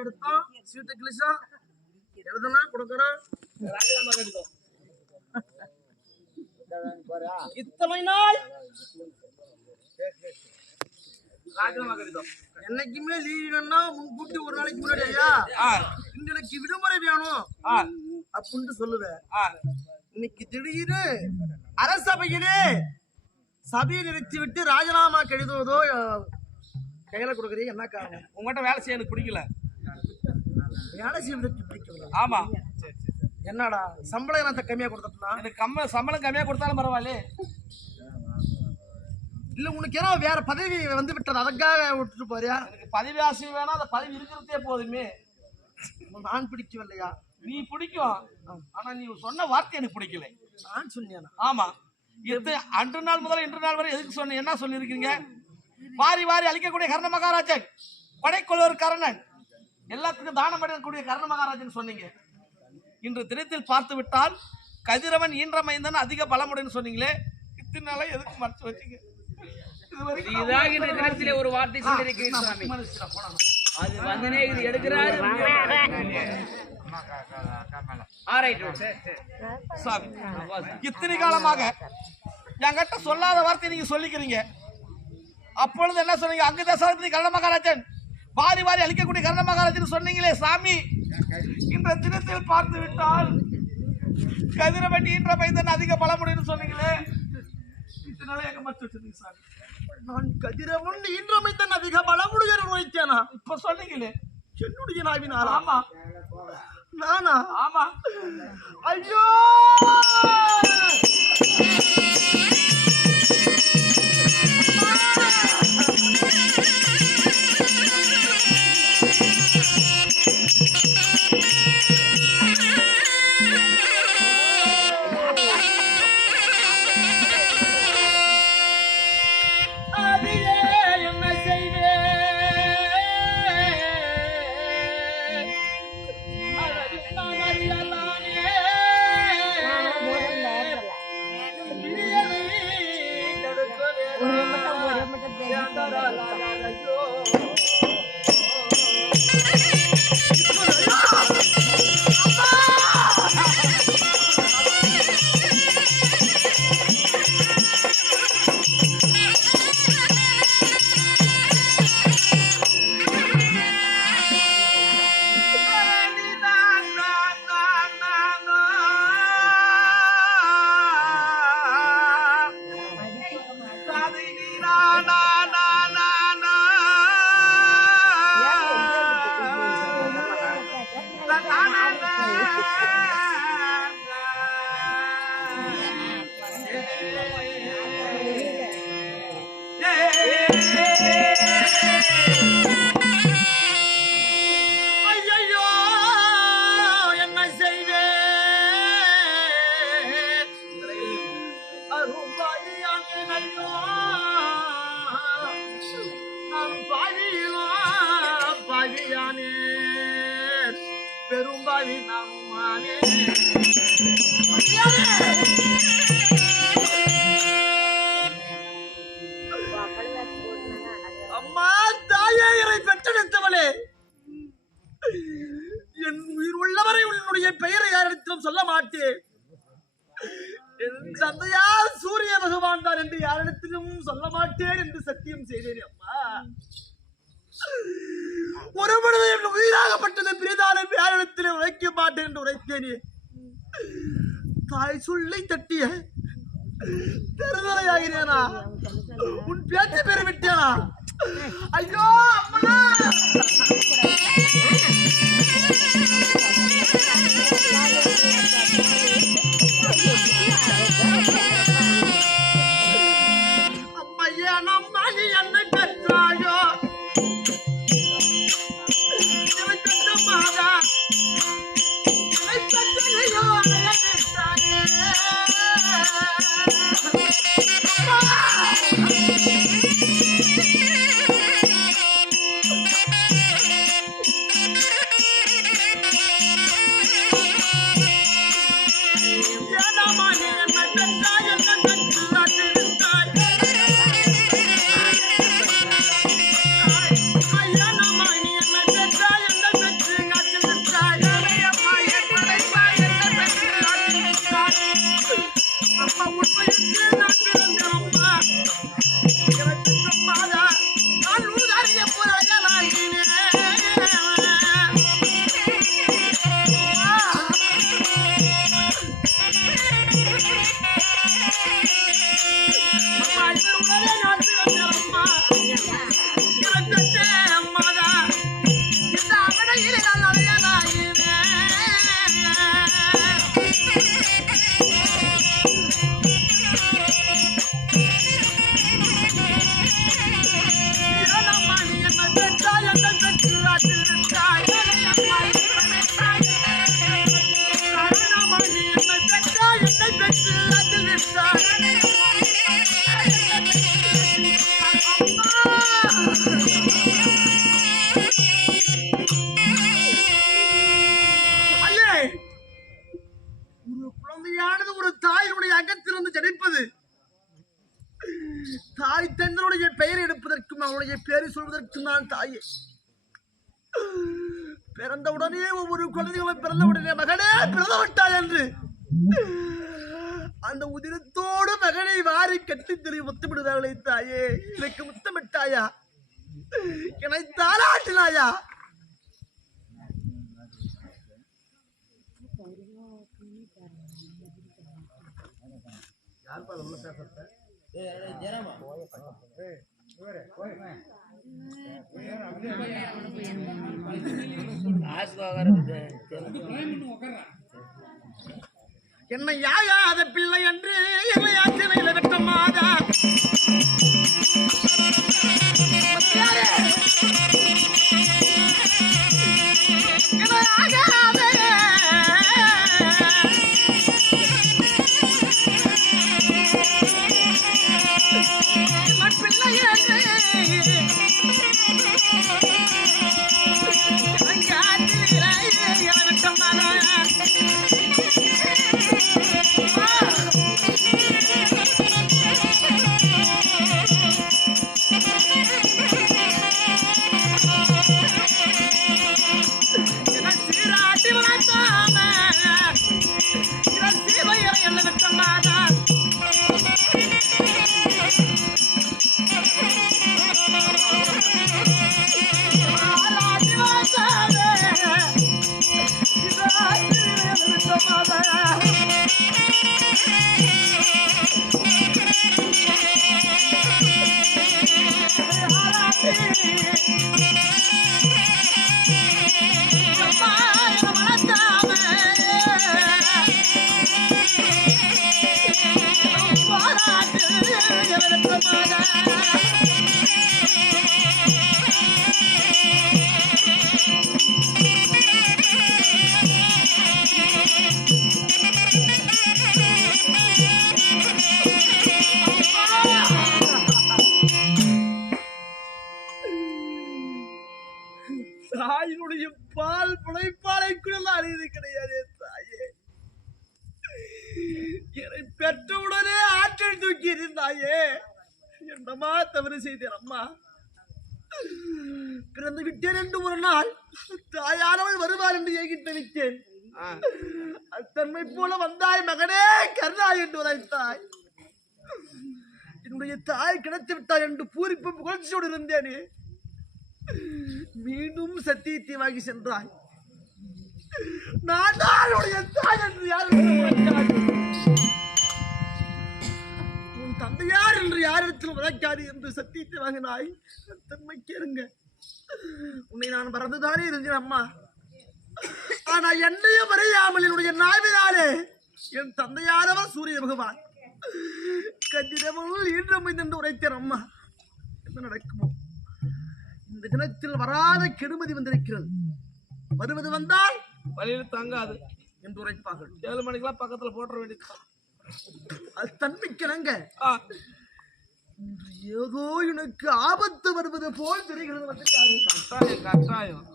எடுத்தோம் சீட்டை கிழிச்சோம் எழுதுனா கொடுக்கறோம் இத்தனை நாள் என்னைக்குமே லீவ் வேணும்னா முன்கூட்டி ஒரு நாளைக்கு முன்னாடி ஐயா இன்னைக்கு விடுமுறை வேணும் அப்படின்னு சொல்லுவேன். இன்னைக்கு திடீர்னு அரசபையிலே சபையை நிறுத்தி விட்டு ராஜினாமா கடிதோ கையில கொடுக்குறீங்க. என்ன காரணம்? உங்ககிட்ட வேலை செய்ய எனக்கு பிடிக்கல. வேலை செய்வதற்கு பிடிக்கல? ஆமா. என்னடா சம்பளம் என்ன கம்மியா கொடுத்தா? எனக்கு சம்பளம் கம்மியா கொடுத்தாலும் பரவாயில்ல. இல்ல உனக்கு ஏன்னா வேற பதவி வந்து விட்டது அதுக்காக விட்டுட்டு போறியா? எனக்கு பதவி ஆசை வேணா அந்த பதவி இருக்கிறதே போதுமே. நான் பிடிக்கவில்லையா? நீ பிடிக்கும். ஆனா நீ சொன்ன வார்த்தை எனக்கு பிடிக்கல. நான் சொன்னேனா? ஆமா. அன்று நாள் முதல் இன்று நாள் வரை எதுக்கு சொன்ன என்ன சொல்லியிருக்கீங்க? வாரி வாரி அழிக்கக்கூடிய கர்ண மகாராஜன், கொடைக்கொள்வர் கர்ணன், எல்லாத்துக்கும் தானம் பண்ணக்கூடிய கர்ண மகாராஜன் சொன்னீங்க. இன்று தினத்தில் பார்த்து விட்டால் கதிரவன் ஈன்ற மைந்தன் அதிக பலமுடன் சொன்னீங்களே. இத்தனை நாளா எதுக்கு மறைச்சு வச்சீங்க? ஒரு வார்த்தை சொல்லியிருக்கேன். அது வந்தனே இது எடுக்கிறாரு. இத்தனை காலமாக என்கிட்ட சொல்லாத வார்த்தை நீங்க சொல்லிக்கிறீங்க. அப்பொழுது என்ன சொன்னீங்க? அங்கு தசாபதி கர்ண மகாராஜன், வாரி வாரி அழிக்கக்கூடிய கர்ண மகாராஜன் சொன்னீங்களே சாமி. இன்ற தினத்தில் பார்த்து விட்டால் கதிரவன் ஈன்ற மைந்தன் அதிக பலமுடன் சொன்னீங்களே. இதனால எங்க மச்சு வச்சிருந்தீங்க சாமி. நான் கதிரவன் ஈன்ற மைந்தன் அதிக பலமுடன் நோய்த்தேனா? இப்ப சொன்னீங்களே என்னுடைய நாவினால். ஆமா. நானா? ஆமா. ஐயோ பெரும்பாவி நாமானே. அம்மா தாயே இறை பெற்றெடுத்தவளே, என் உயிர் உள்ளவரை உன்னுடைய பெயரை யாரிடத்திலும் சொல்ல மாட்டேன். என் தந்தையார் சூரிய பகவான் தான் என்று யாரிடத்திலும் சொல்ல மாட்டேன் என்று சத்தியம் செய்தேன். அம்மா ஒரு பொழுது என் உயிராகப்பட்டது பிரிதாலும் யாரிடத்திலே உழைக்க மாட்டேன் என்று உரைத்தேனே. தாய் சொல்லை தட்டிய பெருதலையாகிறேனா? உன் பேச்சு பெருவிட்டேனா? ஐயோ அம்மா! அம்மையா நம்ம என்ன கற்றாயோ Oh, தாய் தந்தனுடைய பெயர் எடுப்பதற்கும் அவனுடைய பெயரை சொல்வதற்கும் நான் தாயே பிறந்தவுடனே ஒவ்வொரு குழந்தைகளும் பிறந்தவுடனே மகனே பிறந்தவிட்டாய் என்று அந்த உதிரத்தோடு மகனை வாரி கட்டி திரு முத்தமிடுவார்களே தாயே எனக்கு முத்தமிட்டாயா என்னை தாளாட்டினாயா என்னை யாகாத பிள்ளை என்று என்னை ஆற்றினையில வெட்டமாதா தாயினுடைய பால் புழைப்பாலை கூட அறியது கிடையாது தாயே என்னை பெற்றவுடனே ஆற்றல் தூக்கி இருந்தாயே என்னமா தவறு செய்தேன் அம்மா பிறந்து விட்டேன் என்று ஒரு நாள் தாயானவள் வருவார் என்று ஏகிட்டு விட்டேன் தன்மை போல வந்தாய் மகனே கருணாய் என்று உரைத்தாய் என்னுடைய தாய் கிடைத்து விட்டாய் என்று பூரிப்பும் புகழ்ச்சியோடு இருந்தேனே மீண்டும் சத்தியத்தை வாங்கி சென்றாய் நான் தாய் என்று யாரும் உன் தந்தையார் என்று யாரிடத்தில் உழைக்காது என்று சத்தியத்தை வாங்கினாய் தன்மை கேளுங்க உன்னை நான் மறந்துதானே இருந்தேன் அம்மா ஆனா என்னையும் அறியாமல் என்னுடைய நாவினாலே என் தந்தையானவர் சூரிய பகவான் கதிரவள் ஈன்றமை என்று உரைத்தேன் அம்மா என்ன நடக்குமோ இந்த தினத்தில் வராத கெடுமதி வந்திருக்கிறது வருவது வந்தால் வழியில் தங்காது என்று உரைப்பார்கள் 7 மணிக்கெல்லாம் பக்கத்துல போட்டுற வேண்டியது அது தன்மைக்கிறங்க ஏதோ எனக்கு ஆபத்து வருவது போல் தெரிகிறது கட்டாயம் கட்டாயம்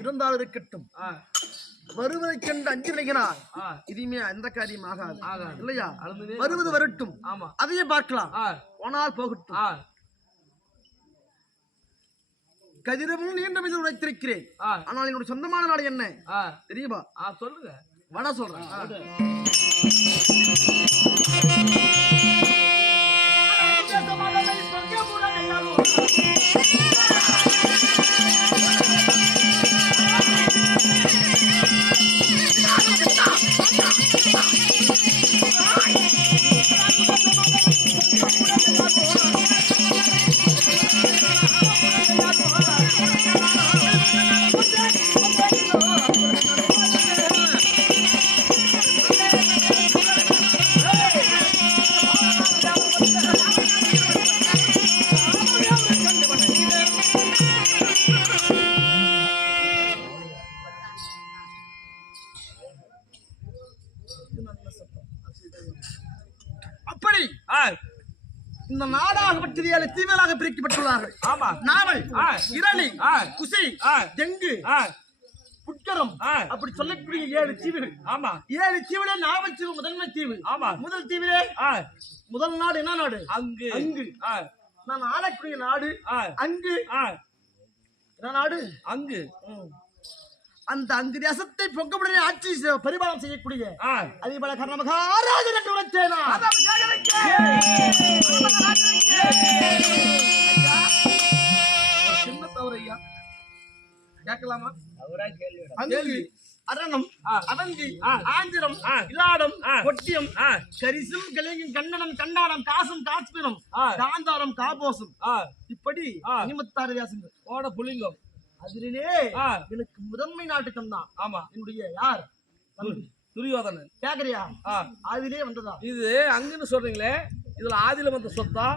இருந்தால் இருக்கட்டும் வருவதை கண்டு அஞ்சிருக்கிறார் இதுமே அந்த காரியம் ஆகாது இல்லையா வருவது வரட்டும் அதையே பார்க்கலாம் போனால் போகட்டும் கதிரவன் நீண்ட மீது உழைத்திருக்கிறேன் ஆனால் என்னுடைய சொந்தமான நாடு என்ன தெரியுமா சொல்லுங்க வட சொல்றேன் இந்த நாடாகப்பட்டது 7 தீவுகளாக பிரிக்கப்பட்டுள்ளார்கள். ஆமா. நாவல், இரளி, குசி, தெங்கு, புட்கரம் அப்படி சொல்லக்கூடிய 7 தீவுகள். ஆமா. 7 தீவுல நாவல் தீவு முதன்மை தீவு. ஆமா. முதல் தீவிலே முதல் நாடு என்ன நாடு? அங்கு. அங்கு. நான் ஆளக்கூடிய நாடு அங்கு. என்ன நாடு? அங்கு. அந்த அங்கு தேசத்தை பொங்கமுடனே ஆட்சி பரிபாலனம் செய்யக்கூடிய அதிபல கர்ண மகாராஜன் என்று உரைத்தேனா? சின்ன தவறையா கேட்கலாமா? கேள்வி. அரணம், அவந்தி, ஆந்திரம், இலாடம், கொட்டியம், கரிசும், கிளையும், கண்ணனம், கண்டாரம், காசும், காஸ்பிரம், காந்தாரம், காபோசம், இப்படி 56 தேசங்கள். ஓட புலிங்கம். அதிலே எனக்கு முதன்மை நாட்டு தந்தான். ஆமா. என்னுடைய யார்? துரியோதனன். கேக்குறியா? அதிலே வந்ததா? இது அங்குன்னு சொல்றீங்களே, இதுல ஆதியில வந்த சொத்தா,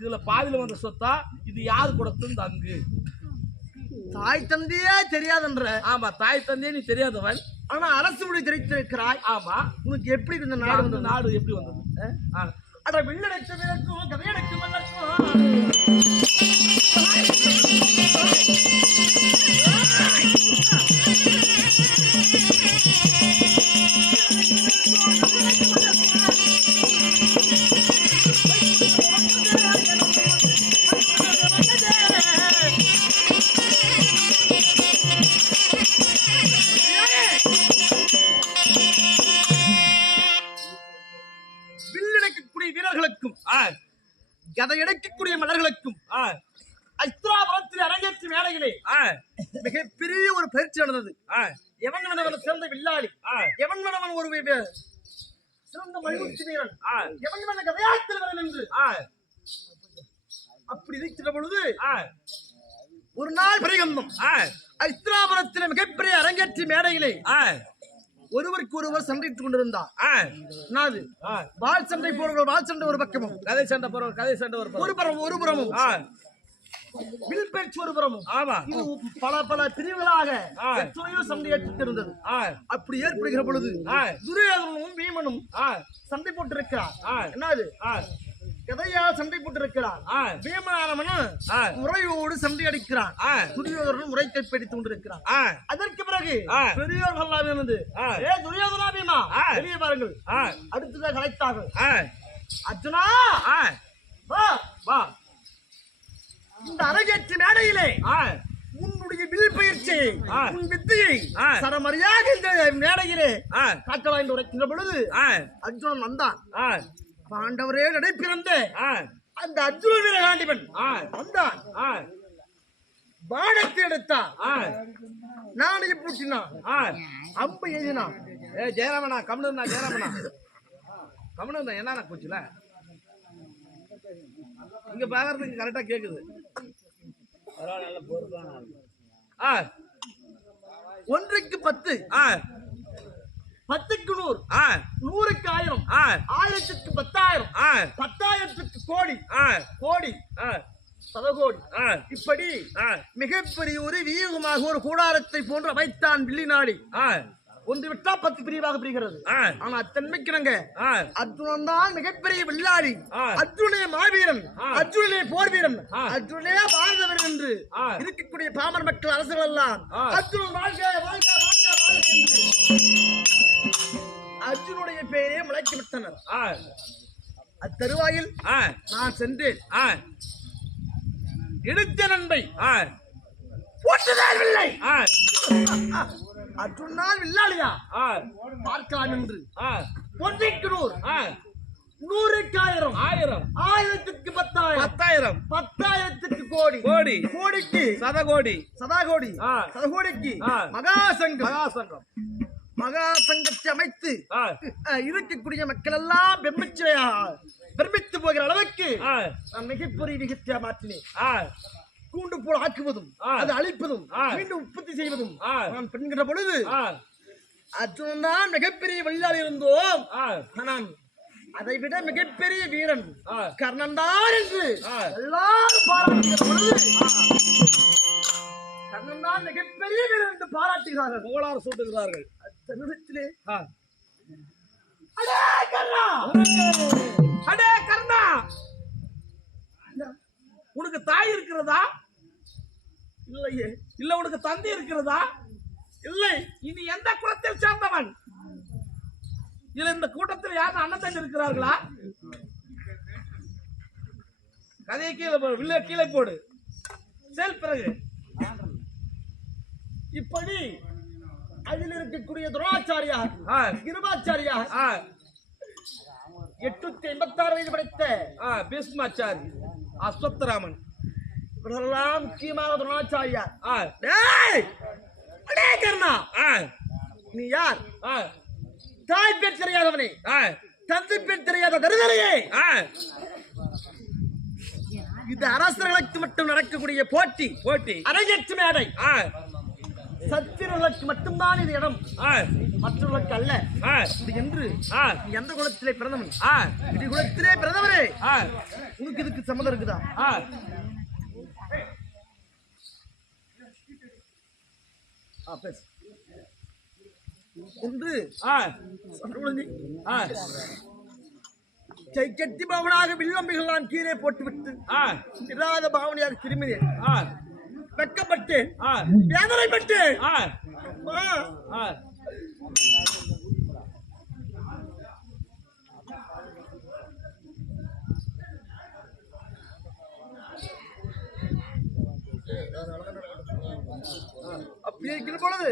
இதுல பாதியில வந்த சொத்தா, இது யாரு கொடுத்து இந்த அங்கு? தாய் தந்தையே தெரியாதன்ற. ஆமா, தாய் தந்தையே நீ தெரியாதவன், ஆனா அரசு மொழி தெரிவித்திருக்கிறாய். ஆமா. உனக்கு எப்படி இந்த நாடு வந்தது? நாடு எப்படி வந்தது? அட வில்லடைக்கு விளக்கும் கதையடைக்கு மன்னர்க்கும் வீரர்களுக்கும் கதையடைக்கக்கூடிய மன்னர்களுக்கும் அஸ்திராபுரத்தில் அரங்கேற்றும் வேலைகளே மிகப்பெரிய ஒரு பயிற்சி நடந்தது. எவன் சிறந்த வில்லாளி, எவன் ஒரு சிறந்த மகிழ்ச்சி வீரன், எவன் கதையாத்தில் வரன் என்று அப்படி இருக்கிற பொழுது ஒரு நாள் பரிகம்பம் அஸ்திராபுரத்தில் மிகப்பெரிய அரங்கேற்றி மேடையிலே ஒருவருக்கு ஒருவர் சண்டையிட்டுக் கொண்டிருந்தார். வால் சண்டை போறவர்கள் வால் சண்டை ஒரு பக்கமும், கதை சண்டை போறவர்கள் கதை சண்டை ஒரு புறமும், வில் பேச்சு ஒரு புறமும். இது பல பல பிரிவுகளாக எத்தனையோ சண்டை ஏற்பட்டிருந்தது. அப்படி ஏற்படுகிற பொழுது துரியோதனனும் பீமனும் சண்டை போட்டிருக்கிறார். என்னது? கதையால் சண்டை போட்டிருக்கிறார். பீமனானவனும் முறையோடு சண்டை அடிக்கிறான். துரியோதனன் முறை கைப்பிடித்துக் கொண்டிருக்கிறான். அதற்கு பிறகு பெரியோர்கள் இருந்து துரியோதனா பீமா வெளியே பாருங்கள், அடுத்ததாக கலைத்தார்கள். அர்ஜுனா வா, இந்த அரங்கேற்று மேடையிலே உன்னுடைய வில் பயிற்சி, உன் வித்தையை சரமரியாக இந்த மேடையிலே காட்டலாம் என்று உரைக்கின்ற பொழுது அர்ஜுனன் வந்தான். பாண்டவரே நடை பிறந்த அந்த அர்ஜுன வீரகாண்டிவன் வந்தான். பாடத்தை எடுத்தான், நாணய பூட்டினான், அம்பை எழுதினான். ஜெயராமனா கம்முனா, ஜெயராமனா கம்முனா, என்ன போச்சுல இங்க பாக்குறதுக்கு கரெக்டா கேக்குது. ஒன்றுக்கு 10, 10க்கு 100, 100க்கு 1000, 1000க்கு 10,000, 10,000க்கு கோடி, கோடி சதகோடி, இப்படி மிகப்பெரிய ஒரு வீரமாக ஒரு கூடாரத்தை போன்று அமைத்தான் வில்லி நாடி. ஒன்று விட்டா 10 பிரிவாக பிரிகிறது. ஆனா அத்தன்மைக்கு அர்ஜுனன் தான் மிகப்பெரிய வில்லாளி, அர்ஜுனே மாவீரன், அர்ஜுனே போர் வீரன், அர்ஜுனே பாரத வீரன் என்று இருக்கக்கூடிய பாமர மக்கள் அரசர்கள் எல்லாம் அர்ஜுனன் வாழ்க வாழ்க வாழ்க வாழ்க என்று அர்ஜுனுடைய பெயரே முளைக்கி விட்டனர். அத்தருவாயில் நான் சென்றேன். எடுத்த நண்பை போட்டுதல்வில்லை. அர்ஜுனால் வில்லாளியா பார்க்கலாம் என்று 1க்கு 100, 100க்கு 1000, 1000க்கு 10,000, 10,000க்கு கோடி, கோடி கோடிக்கு சதகோடி, சதகோடி சதகோடிக்கு மகாசங்கம், மகாசங்கத்தை அமைத்து இருக்கக்கூடிய மக்கள் எல்லாம் பிரமித்து போகிற அளவுக்கு நான் மிகப்பெரிய விகத்தியா மாற்றினேன். கூண்டு போல் ஆக்குவதும் அது அழிப்பதும் மீண்டும் உற்பத்தி செய்வதும் நான் பெண்கிற பொழுது அர்ஜுனன் தான் மிகப்பெரிய வில்லாளி இருந்தோம். நான் அதை விட மிகப்பெரிய வீரன் கர்ணன் தான் என்று எல்லாரும் பாராட்டுகிற பொழுது கர்ணன் தான் மிகப்பெரிய வீரன் என்று பாராட்டுகிறார்கள், புகழார் சூட்டுகிறார்கள். அத்தருணத்திலே அடே கர்ணா, அடே கர்ணா, தாய் இருக்கிறதா? இல்லையே. இல்ல உனக்கு தந்தை இருக்கிறதா? இல்லை. இனி எந்த குலத்தில் சேர்ந்தவன்? இதுல இந்த கூட்டத்தில் யாரும் அண்ணன் தம்பி இருக்கிறார்களா? கதையை கீழே போடு, வில்ல கீழே போடு. செல் பிறகு இப்படி அதில் இருக்கக்கூடிய துரோணாச்சாரியார், கிருபாச்சாரியார், 886 வயது படைத்த பீஷ்மாச்சாரி, அஸ்வத்ராமன், இவரெல்லாம் முக்கியமாக துரோணாச்சாரியார். கர்ணா, நீ யார்? தாய் பேர் தெரியாதவனே, தந்தை பேர் தெரியாத தருதலையே. இது அரசர்களுக்கு மட்டும் நடக்கக்கூடிய போட்டி, அரங்கேற்று மேடை. சத்திரர்களுக்கு மட்டும்தான் இது இடம், மற்றவர்களுக்கு அல்ல. இது என்று நீ எந்த குலத்திலே பிறந்தவன்? இது குலத்திலே பிறந்தவரே, உனக்கு இதுக்கு சம்மதம் இருக்குதா? பேசு. ஒன்று கட்டி பாவனாக வில்லம்பிகள் நான் கீழே போட்டுவிட்டு இராத பாவனையாக திரும்பினேன். வெக்கப்பட்டேன், வேதனைப்பட்டேன். அப்படி இருக்கிற பொழுது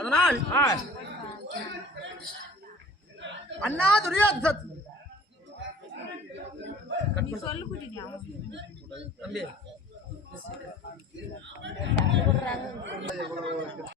அதனால் அண்ணா துரியோதன் தம்பி